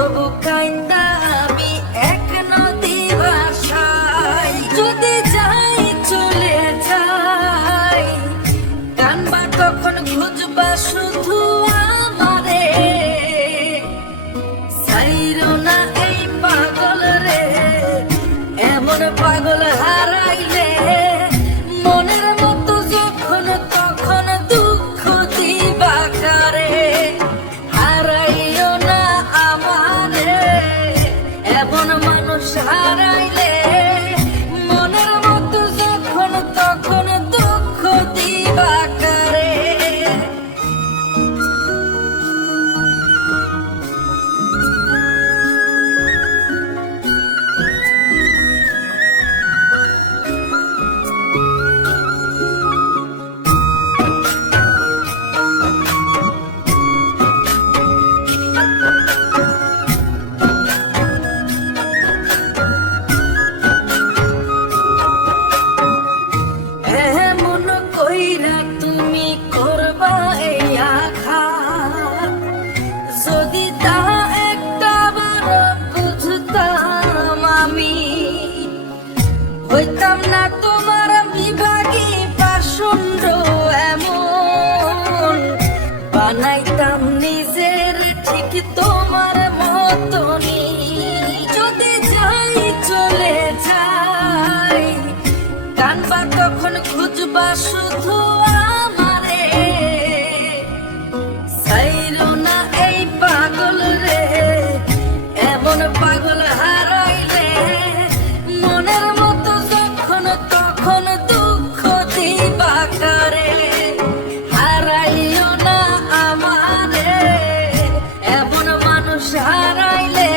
তবু কাইন্দা আমি এক নদী ভাষায় যদি যাই চলে যাই কানবা তখন খুঁজবা শুধু আমারে সাইরো না এই পাগল রে এমন পাগল হারাইলে মনের মতো যখন তখন দুঃখ দিবা কারে হারাইও না আমারে এমন মানুষ হারাইলে মনের মতো যখন তখন দুঃখ দিবা কারে এমন কইরা তুমি করবা এই আঘাত যদি তা একটা বার বুঝতাম আমি হইতাম না তোমার বিভাগী পাষণ্ড এমন বানাইতাম নিজের ঠিক তোমার মতনই যদি যাই চলে যাই কানবা তখন খুঁজবা শুধু আমারে সাইরো না এই পাগল রে এমন পাগল হারাইলে মনের মতো যখন তখন দুঃখ দিবা কারে হারাইও না আমারে এমন মানুষ হারাইলে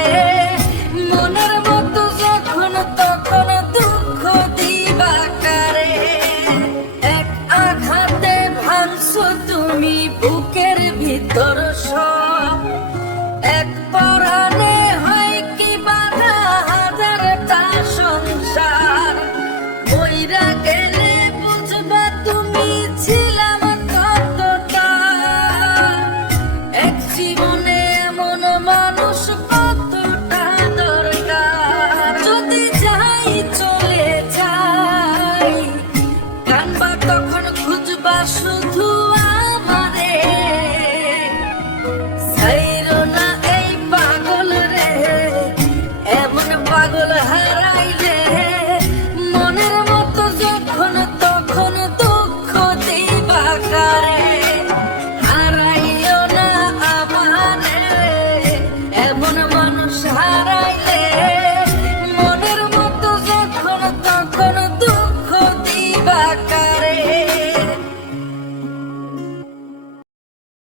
মনে